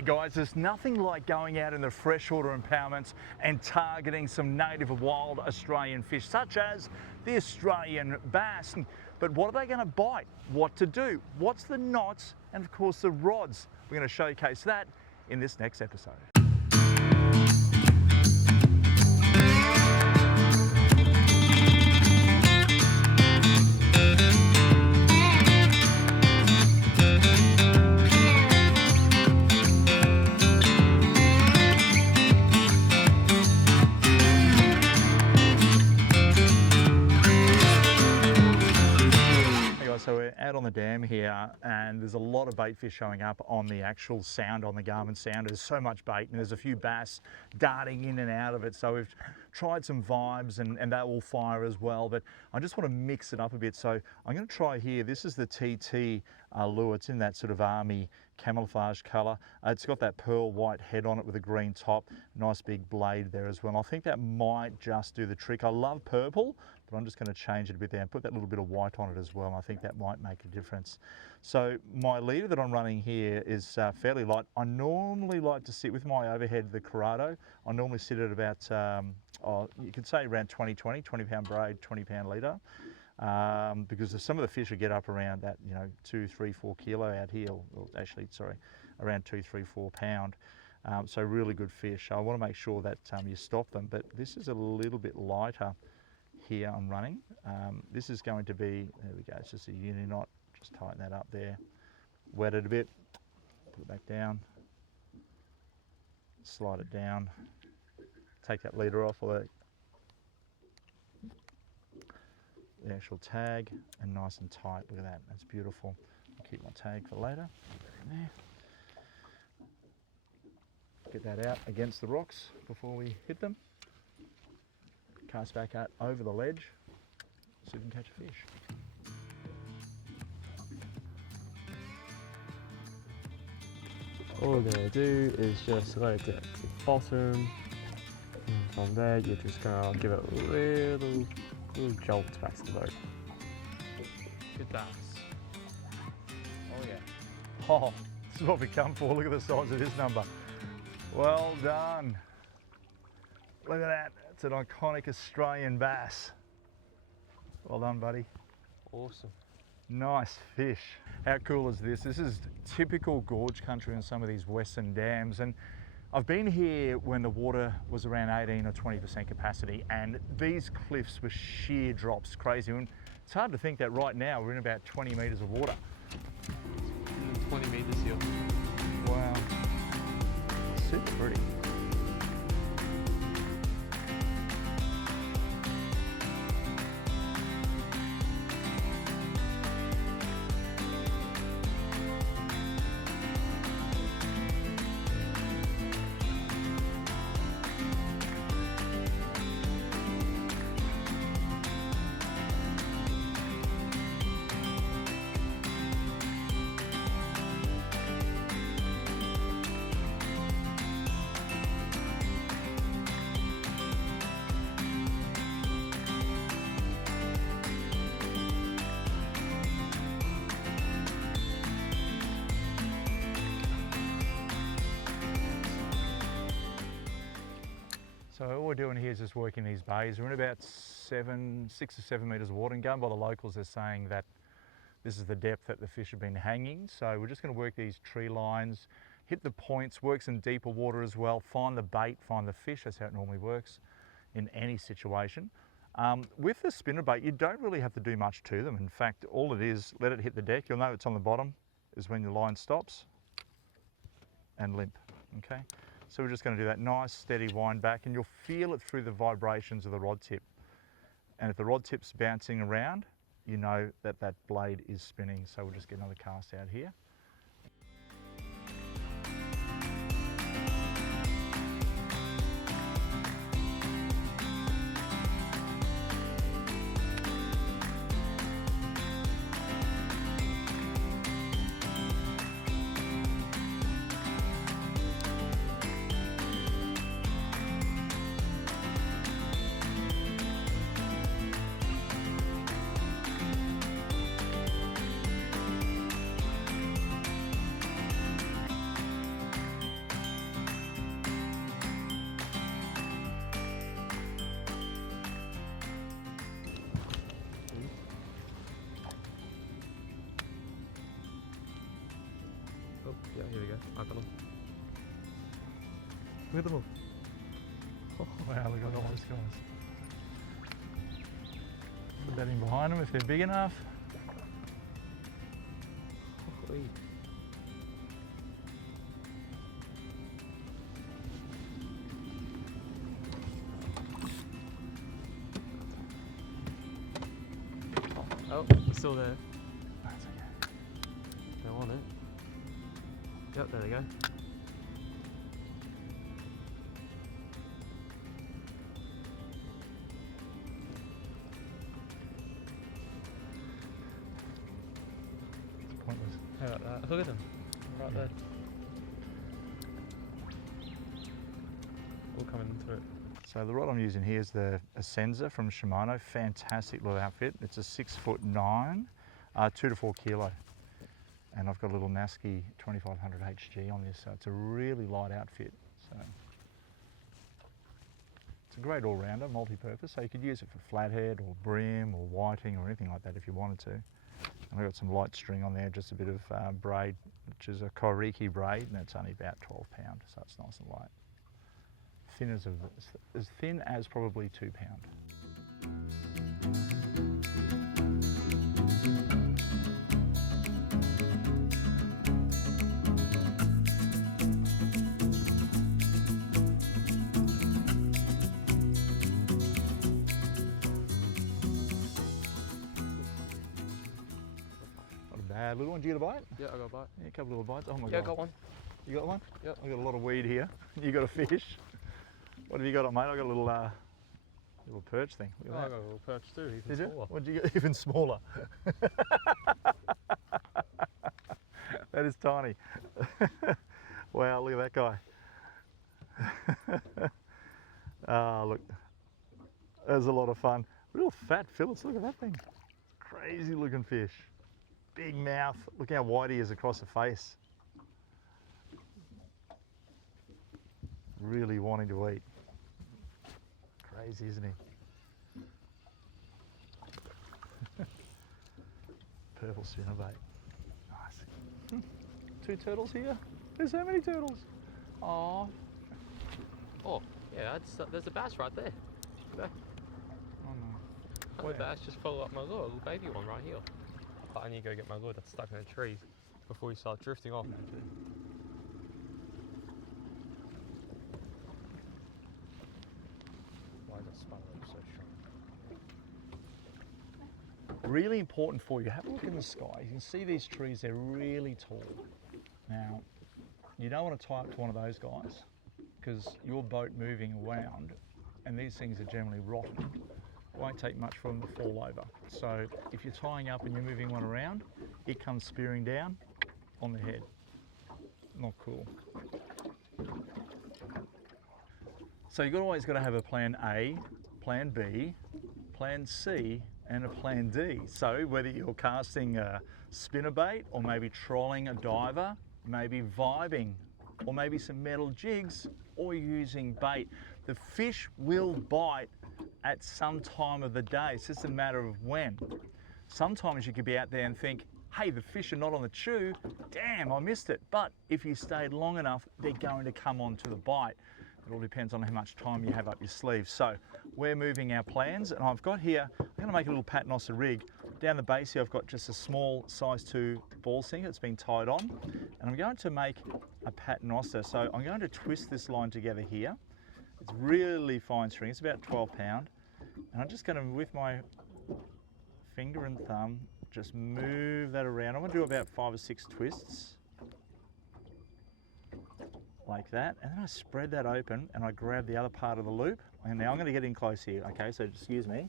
Hey guys, there's nothing like going out in the freshwater impoundments and targeting some native wild Australian fish, such as the Australian bass. But what are they going to bite? What to do? What's the knots? And of course the rods. We're going to showcase that in this next episode. So we're out on the dam here and there's a lot of bait fish showing up on the actual sound, on the Garmin sound. There's so much bait and there's a few bass darting in and out of it. So we've tried some vibes and that will fire as well, but I just want to mix it up a bit. So I'm going to try here. This is the TT lure. It's in that sort of army camouflage colour. It's got that pearl white head on it with a green top, nice big blade there as well. And I think that might just do the trick. I love purple, but I'm just going to change it a bit there and put that little bit of white on it as well. And I think that might make a difference. So my leader that I'm running here is fairly light. I normally like to sit with my overhead, the Corrado. I normally sit at about, you could say around 20 pound braid, 20 pound leader. Because some of the fish will get up around that, 2, 3, 4 kilo out here, or actually, sorry, around 2, 3, 4 pound. So really good fish. I want to make sure that you stop them, but this is a little bit lighter here I'm running. This is going to be, there we go, it's just a uni knot. Just tighten that up there, wet it a bit, put it back down, slide it down, take that leader off, or the actual tag, and nice and tight. Look at that, that's beautiful. I'll keep my tag for later. Put it in there. Get that out against the rocks before we hit them. Cast back out over the ledge so we can catch a fish. All we're going to do is just let it get to the bottom, and from there you're just going to give it a little jolt back to the boat. Good bass. Oh yeah. Oh, this is what we come for. Look at the size of this number. Well done. Look at that. It's an iconic Australian bass. Well done, buddy. Awesome. Nice fish. How cool is this? This is typical gorge country in some of these western dams, and I've been here when the water was around 18 or 20% capacity, and these cliffs were sheer drops, crazy. And it's hard to think that right now we're in about 20 metres of water. 20 metres here. Wow. Super pretty. So all we're doing here is just working these bays. We're in about 6 or 7 metres of water, and going by the locals, they're saying that this is the depth that the fish have been hanging. So we're just going to work these tree lines, hit the points, work some deeper water as well, find the bait, find the fish. That's how it normally works in any situation. With the spinnerbait, you don't really have to do much to them. In fact, all it is, let it hit the deck. You'll know it's on the bottom is when your line stops, and limp, okay? So we're just going to do that nice steady wind back, and you'll feel it through the vibrations of the rod tip. And if the rod tip's bouncing around, you know that that blade is spinning. So we'll just get another cast out here. at them. Look at them. Oh, wow, look at all those guys. Put that in behind them if they're big enough. Holy. Oh, it's still there. That's okay. Go on it. Yep, there they go. It's pointless. How about that? Look at them. Right there. All coming into it. So the rod I'm using here is the Ascenza from Shimano. Fantastic little outfit. It's a 6'9", 2 to 4 kilo. And I've got a little Nasky 2500 HG on this, so it's a really light outfit. So it's a great all-rounder, multi-purpose. So you could use it for flathead or brim or whiting or anything like that if you wanted to. And I've got some light string on there, just a bit of braid, which is a Kairiki braid, and it's only about 12 pound, so it's nice and light. Thin as thin as probably 2 pound. Not a bad little one. Did you get a bite? Yeah, I got a bite. Yeah, a couple little bites. Oh my god. Yeah, I got one. You got one? Yep. I got a lot of weed here. You got a fish. What have you got on, mate? I got a little little perch thing. Look Oh, at I that. got a little perch too, even Is it? smaller. What did you get? Even smaller. That is tiny. Wow, look at that guy. Ah, look. That was a lot of fun. Real fat fillets. Look at that thing. Crazy looking fish. Big mouth. Look how wide he is across the face. Really wanting to eat. Crazy, isn't he? Purple spinnerbait. Nice. 2 turtles here. There's so many turtles. Oh. Oh, yeah, there's a bass right there. Look at Oh no. that. Where? The bass just followed up my lure, a little baby one right here. But I need to go get my lure that's stuck in the trees before we start drifting off. Why is that spinnerbaits so strong? Really important for you. Have a look in the sky. You can see these trees, they're really tall. Now, you don't want to tie up to one of those guys because your boat moving around, and these things are generally rotten, won't take much for them to fall over. So if you're tying up and you're moving one around, it comes spearing down on the head. Not cool. So you've always got to have a plan A, plan B, plan C, and a plan D. So whether you're casting a spinnerbait or maybe trolling a diver, maybe vibing, or maybe some metal jigs, or using bait, the fish will bite at some time of the day. It's just a matter of when. Sometimes you could be out there and think, hey, the fish are not on the chew, damn, I missed it. But if you stayed long enough, they're going to come onto the bite. It all depends on how much time you have up your sleeve. So we're moving our plans, and I've got here, I'm going to make a little Paternoster rig. Down the base here, I've got just a small size 2 ball sinker that's been tied on, and I'm going to make a Paternoster. So I'm going to twist this line together here. It's really fine string, it's about 12 pound. And I'm just going to, with my finger and thumb, just move that around. I'm going to do about 5 or 6 twists. Like that, and then I spread that open and I grab the other part of the loop. And now I'm going to get in close here, okay, so excuse me.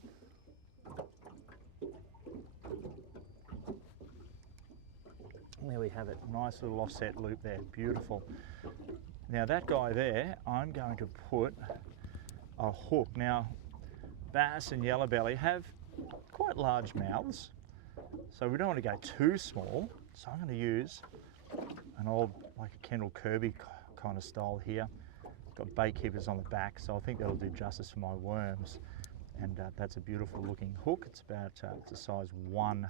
There we have it, nice little offset loop there, beautiful. Now that guy there, I'm going to put a hook. Now, bass and yellow belly have quite large mouths, so we don't want to go too small. So I'm going to use an old, like a Kendall Kirby kind of style here. Got bait keepers on the back, so I think that'll do justice for my worms. And that's a beautiful looking hook. It's about it's a size 1/0.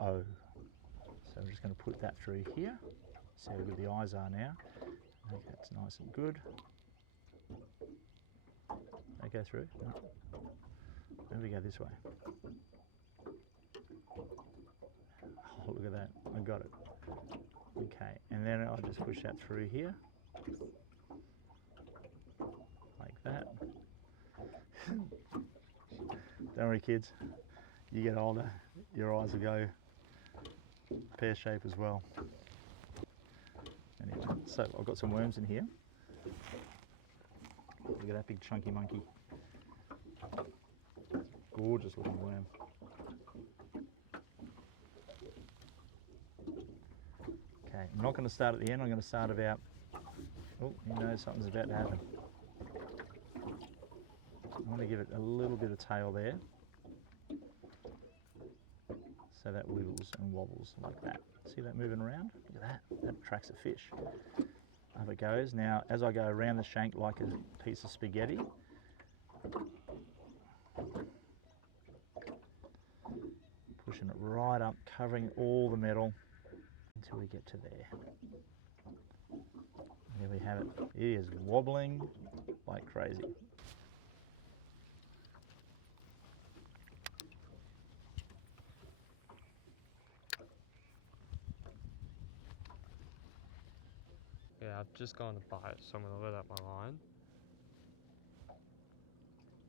So I'm just going to put that through here, See how good the eyes are now. Okay, that's nice and good. Don't go through. No. Maybe we go this way. Oh, look at that. I got it. Okay, and then I'll just push that through here. Like that. Don't worry, kids. You get older, your eyes will go pear shape as well. Anyway, so I've got some worms in here. Look at that big chunky monkey. Gorgeous looking worm. Okay, I'm not going to start at the end, I'm going to start about, oh, you know something's about to happen. I want to give it a little bit of tail there. So that wiggles and wobbles like that. See that moving around? Look at that, that attracts a fish. Up it goes. Now, as I go around the shank like a piece of spaghetti, pushing it right up, covering all the metal until we get to there. There we have it. He is wobbling like crazy. Yeah, I've just gone to bite, so I'm going to let up my line.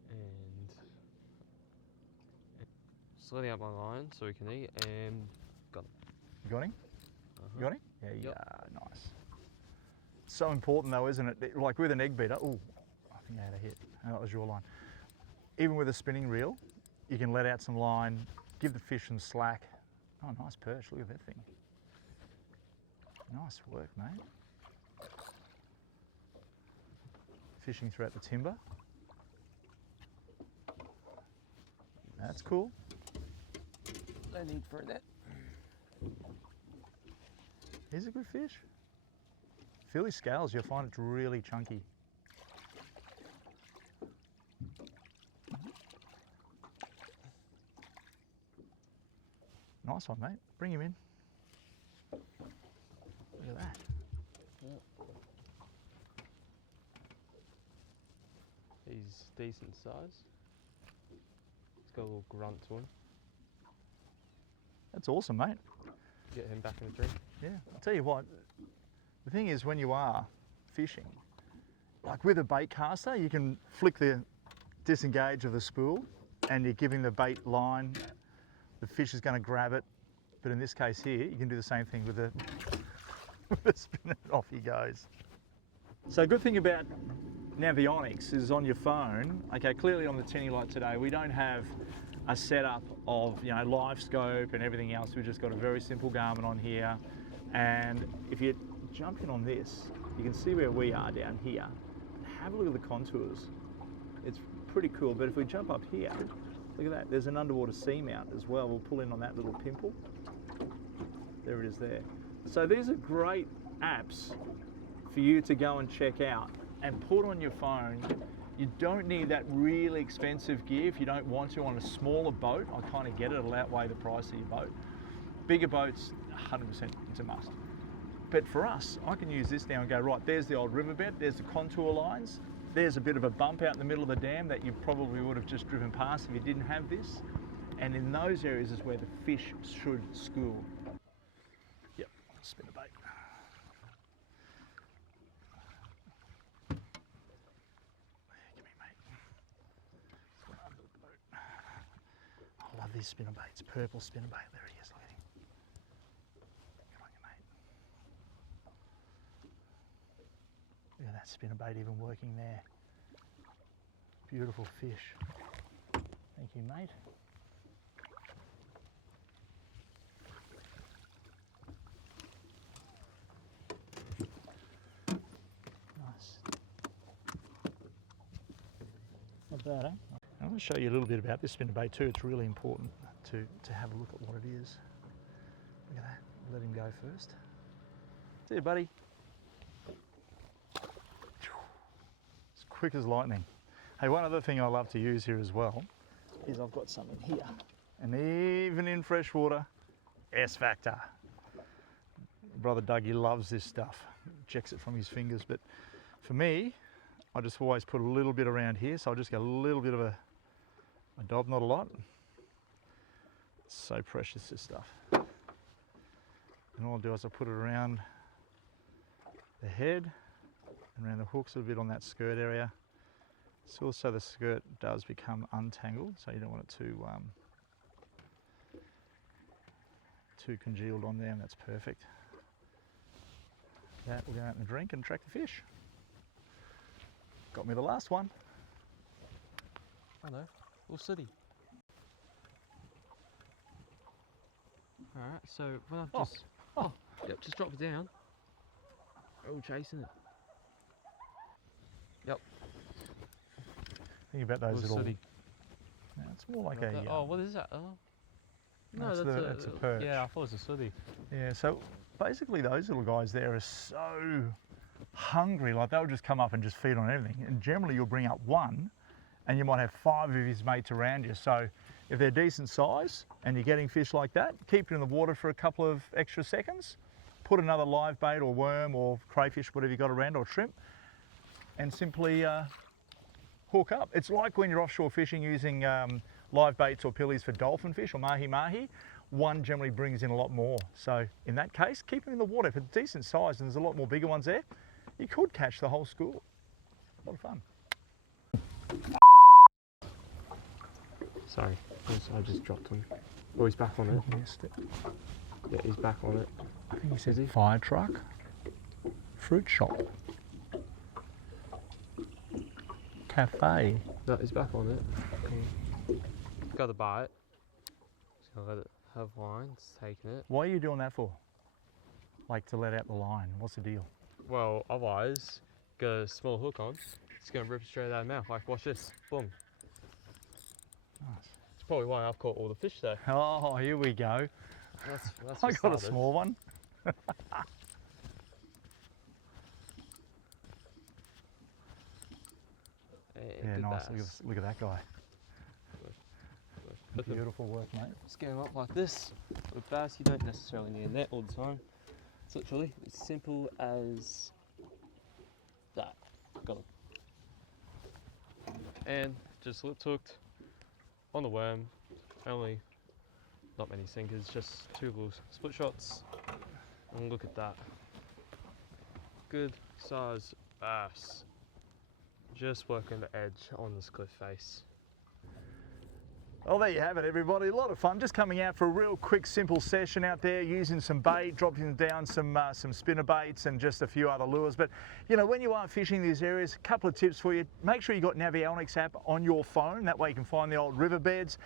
And just letting up my line so we can eat, and got him. You got him? You got him? Yeah, Yep. yeah, nice. So important though, isn't it? Like with an egg beater, oh, I think I had a hit. Oh, that was your line. Even with a spinning reel, you can let out some line, give the fish some slack. Oh, nice perch, look at that thing. Nice work, mate. Fishing throughout the timber. That's cool. No need for that. He's a good fish. Feel his scales, you'll find it's really chunky. Nice one, mate. Bring him in. Look at that. Yep. He's decent size. He's got a little grunt to him. That's awesome, mate. Get him back in the drink. Yeah, I'll tell you what, the thing is when you are fishing, like with a bait caster, you can flick the disengage of the spool and you're giving the bait line, the fish is going to grab it. But in this case here, you can do the same thing with the, with the spinner, off he goes. So a good thing about Navionics is on your phone. Okay, clearly on the Tinny Light today, we don't have a setup of, you know, live scope and everything else. We've just got a very simple Garmin on here. And if you jump in on this, you can see where we are down here. Have a look at the contours. It's pretty cool, but if we jump up here, look at that, there's an underwater seamount as well. We'll pull in on that little pimple. There it is there. So these are great apps for you to go and check out and put on your phone. You don't need that really expensive gear if you don't want to on a smaller boat. I kind of get it, it'll outweigh the price of your boat. Bigger boats, 100% it's a must. But for us, I can use this now and go, right, there's the old riverbed, there's the contour lines, there's a bit of a bump out in the middle of the dam that you probably would have just driven past if you didn't have this. And in those areas is where the fish should school. Yep, spin a bait. Give me, mate. Under the boat. I love these spinner baits, purple spinner bait. There he is, look at him. Good on you, mate. Look at that spinner bait even working there. Beautiful fish. Thank you, mate. Nice. Not bad, eh? I'm going to show you a little bit about this spinnerbait too. It's really important to have a look at what it is. Look at that. Let him go first. See you, buddy. It's quick as lightning. Hey, one other thing I love to use here as well is I've got something here. And even in freshwater, S factor. Brother Dougie loves this stuff. Ejects it from his fingers, but for me, I just always put a little bit around here, so I'll just get a little bit of a dob, not a lot. It's so precious, this stuff. And all I'll do is I'll put it around the head and around the hooks a little bit on that skirt area. So also the skirt does become untangled, so you don't want it too congealed on there, and that's perfect. That will go out in the drink and track the fish. Got me the last one. I know, all sooty. Alright, so when I've just... Yep, just drop it down. Oh, chasing it. Yep. Think about those All little... sooty. No, it's more like Not a... that- oh, what is that? Oh. No, that's a perch. Yeah, I thought it was a sooty. Yeah, so basically those little guys there are so hungry, like they'll just come up and just feed on everything. And generally you'll bring up one and you might have 5 of his mates around you. So if they're decent size and you're getting fish like that, keep it in the water for a couple of extra seconds, put another live bait or worm or crayfish, whatever you got around, or shrimp, and simply hook up. It's like when you're offshore fishing using live baits or pillies for dolphin fish or mahi-mahi, one generally brings in a lot more. So in that case, keep them in the water. If it's decent size and there's a lot more bigger ones there, you could catch the whole school. A lot of fun. Sorry, I just dropped him. Oh, he's back on it. Missed it. Yeah, he's back on it. I think he says fire truck, fruit shop, cafe. No, he's back on it. Got the bite. Just gonna let it have line. It's taking it. Why are you doing that for? Like to let out the line? What's the deal? Well, otherwise, got a small hook on. It's gonna rip it straight out of the mouth. Like, watch this. Boom. Nice. It's probably why I've caught all the fish though. Oh, here we go. That's I what got a started. small one. Yeah, Good nice. bass. Look at that guy. Put them- Beautiful work, mate. Scale them up like this. With bass, you don't necessarily need a net all the time. It's literally as simple as that. Got them. And just lip hooked on the worm. Only not many sinkers, just 2 little split shots. And look at that. Good size bass. Just working the edge on this cliff face. Well, there you have it, everybody. A lot of fun. Just coming out for a real quick, simple session out there, using some bait, dropping down some spinner baits and just a few other lures. But, you know, when you are fishing these areas, a couple of tips for you. Make sure you got Navionics app on your phone. That way you can find the old riverbeds.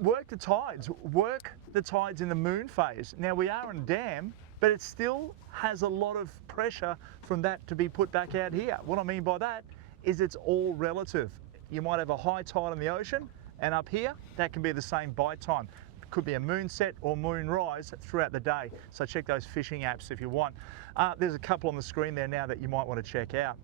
Work the tides. Work the tides in the moon phase. Now, we are in a dam, but it still has a lot of pressure from that to be put back out here. What I mean by that is it's all relative. You might have a high tide in the ocean, and up here, that can be the same bite time. It could be a moon set or moon rise throughout the day. So check those fishing apps if you want. There's a couple on the screen there now that you might want to check out.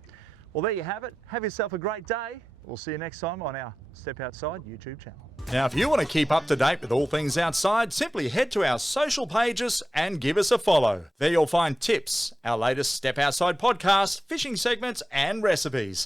Well, there you have it. Have yourself a great day. We'll see you next time on our Step Outside YouTube channel. Now, if you want to keep up to date with all things outside, simply head to our social pages and give us a follow. There you'll find tips, our latest Step Outside podcast, fishing segments and recipes.